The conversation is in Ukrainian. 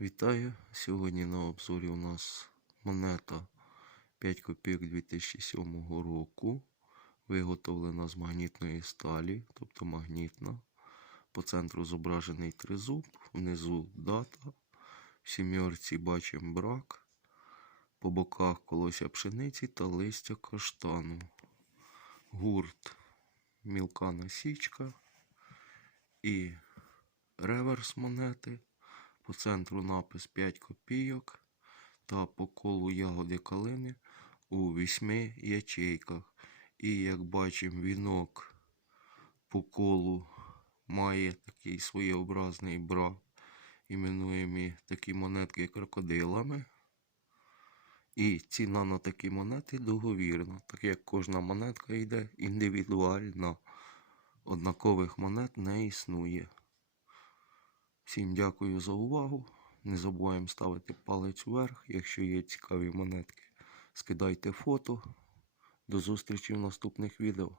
Вітаю! Сьогодні на обзорі у нас монета 5 копійок 2007 року. Виготовлена з магнітної сталі, тобто магнітна. По центру зображений тризуб, внизу дата. В сімерці бачимо брак. По боках колося пшениці та листя каштану. Гурт мілка насічка і реверс монети. По центру напис 5 копійок та по колу ягоди калини у 8 ячейках. І як бачимо, вінок по колу має такий своєобразний брак. Іменуємо такі монетки крокодилами. І ціна на такі монети договірна, так як кожна монетка йде індивідуально. Однакових монет не існує. Всім дякую за увагу. Не забуваємо ставити палець вверх, якщо є цікаві монетки. Скидайте фото. До зустрічі в наступних відео.